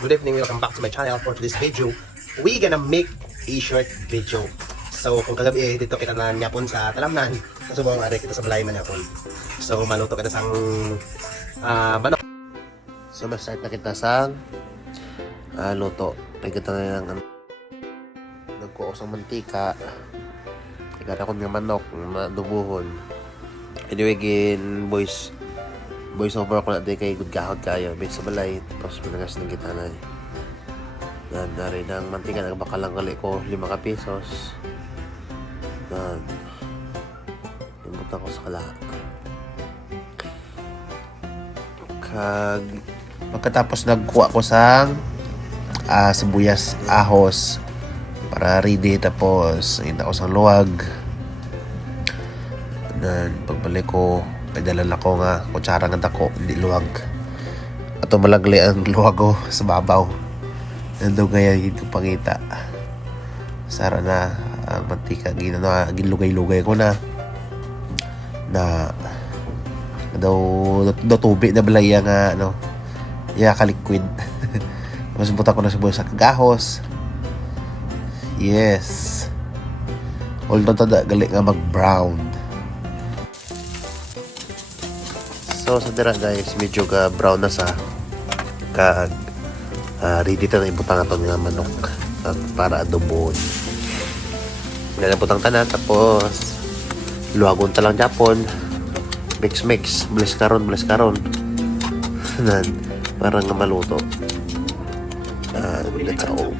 Good evening, welcome back to my channel. For today's video, we gonna make a short video. So kung kagabi dito kita na nyapon sa talamnan, kasubong ari kita sa balay man yapon. So maluto kita sang manok. So ma-start na kita sang luto. Ay kita na ng nagkuha sa mantika. Igara ko ng manok, madubuhon. Anyway, voice over ko na di kay good kahod kayo. May sa balay, tapos pinagas ng kita na. Yan, dari ng mantika, nagbakalang gali ko, 5 pesos. Yan. Limutan ko sa kala. Pagkatapos nagkuha ko sang sibuyas, ahos, para ready, tapos hinta ko sang luwag. Dan pagbalik ko, padalan ako nga kutsara nga dako, hindi luwag. Ato malagli ang luwag ko sa babaw. Nandun kaya hindi ko pangita. Sara na ang mantika, ginlugay-lugay ko na daw tubig na balaya nga ka-liquid. Tapos buta ko na sa buhay sa kagahos. Yes. Although tada gali nga mag-brown. So sa dira guys, medyo ka brown na sa ready na ibutang ato nga manok para adobohon. Nalabutang tanan, tapos luwagon ta lang Japon. Mix bless karon nan para nga maluto. Let's go.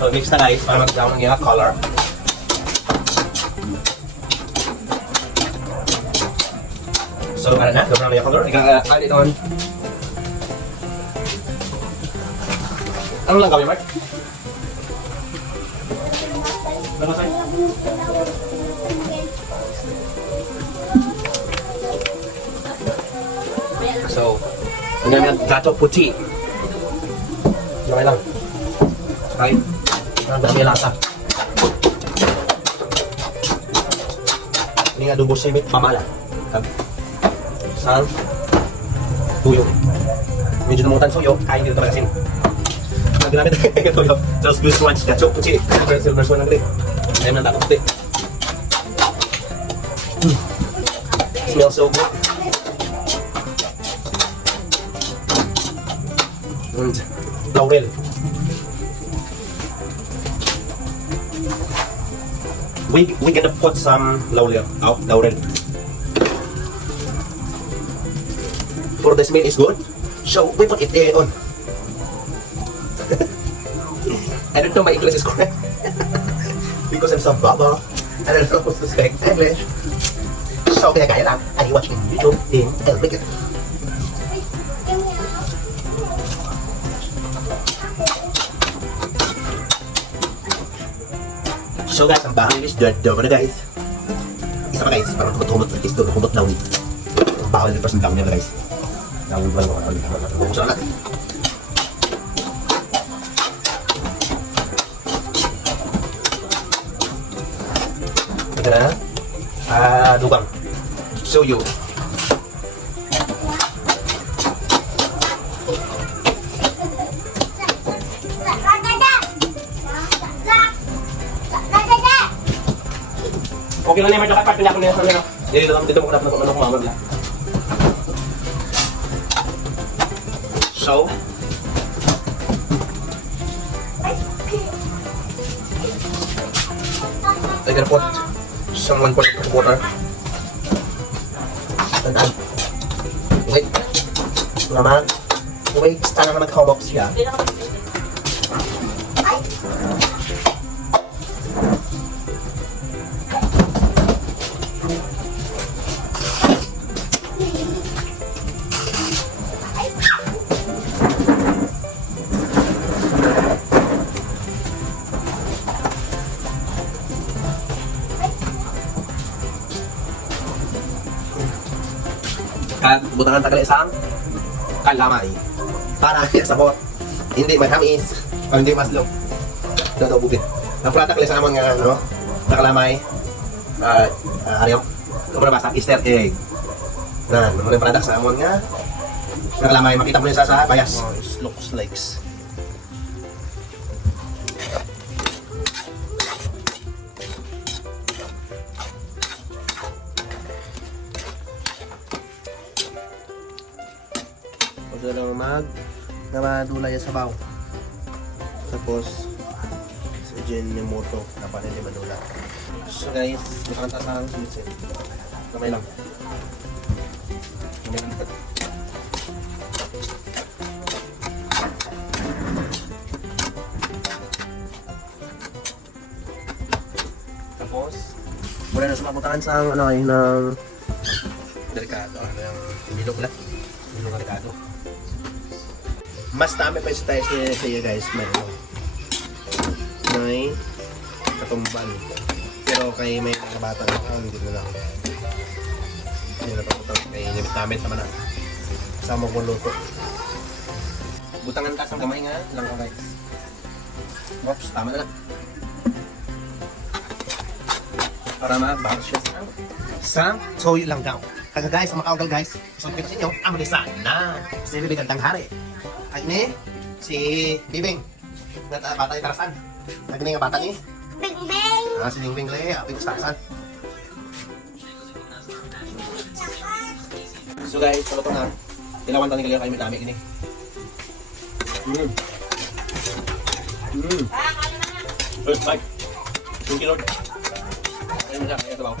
So mix na guys para mag-down ang yung color. So para na, doon na yung color. Ika-add it on. Ano lang gawin, Mark? Ano sa'yo? So, ang namin gato puti. Okay lang. Okay. Ang dami lasa. Ini nga adobo sa pamala. Sal. Tuyo. Medyo namutan suyo. Kain dito talaga sin. Ang ginamit ng tuyo. Just use one gato puti. Silver swan lang rin. Ayun na tapos puti. Smells so good. And laurel. We gonna put some laurel. For the smell is good, so we put it on. I don't know my English is correct because I'm so baba and I'm supposed to speak English. So kaya lang, I watch in YouTube in Elbig. So guys, ang bahay is doon na guys. Isa pa guys, parang humot is doon, humot daw. Ang bahay ng person down niya guys. Down ba lang ako? Buksan natin. Ito na. Dubang. Suyo. Okay lang naman yung kapag pinakon niya sa mga dito mo kunap na manok mamag lang. So I gotta put some 1 quart of water. And wait. Naman. Wait, sana naman kahawak siya. Butangan tagal isang kalamay para sa pot hindi matamis o hindi maslog. Ito bukit. Ang product lang sa naman nga nakalamay. Ariyo. Kumuna basta Easter egg. Nan, mga product sa amon nga. Nakalamay, makita mo yun sa bayas. It looks like. Huwag na lang namadulay sa baw. Tapos, sa Jenimoto, dapat hindi madula. So guys, makanta sa sulit. Kamay lang. Kamay lang. Tapos, mula na sa mabutaan sa ano ay ng delikado. Ano yung bilog na. Bilog delikado. Mas dami pa yung tayo sa iyo guys. May katumbal. Pero kay may mga bata hindi na lang. Hindi na papunta. May damit naman na. Kasama kong luto. Butangan ka sa kamay nga. Lang ka guys. Oops, tama na lang. Para ma-bounce siya sa soy lang daw. Kaya guys, makaugal guys. So, kita sa inyo, ang lisan na si Bibing Gandang Hari. Ay ni, si Bibing. Bata yung Tarasan. Naging nga bata ni? Bing-bing! Si Bing Le, apin ko Tarasan. So guys, ano to na? Dilawan tayo kayo kayo may dami ini. First bite. Thank you Lord. Ayun mo siya, ayun ito ba?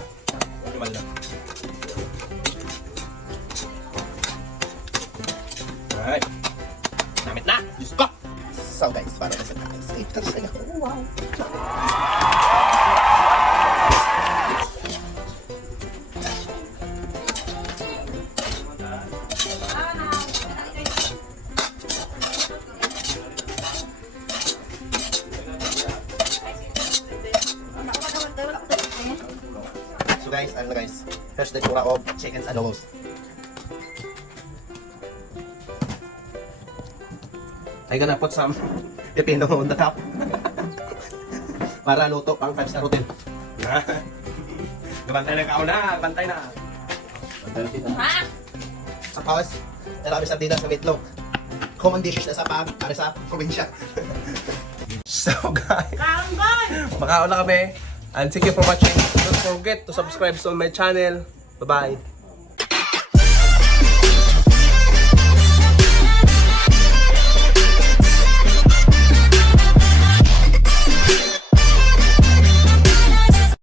Ayun mo lang. Alright. Namit na! Diyos ko! So guys, para sa guys. Ito sa inyo. Wow! So guys, ano guys? First the tura of chickens adobos. I'm gonna put some pepino on the top. Para luto pang 5-star hotel. Bantay na kauna, bantay na. Tapos, marami sa tita sa meatloaf. Common dishes na sa para sa probinsya. So guys, makaon na kami. And thank you for watching. Don't forget to subscribe to my channel. Bye-bye.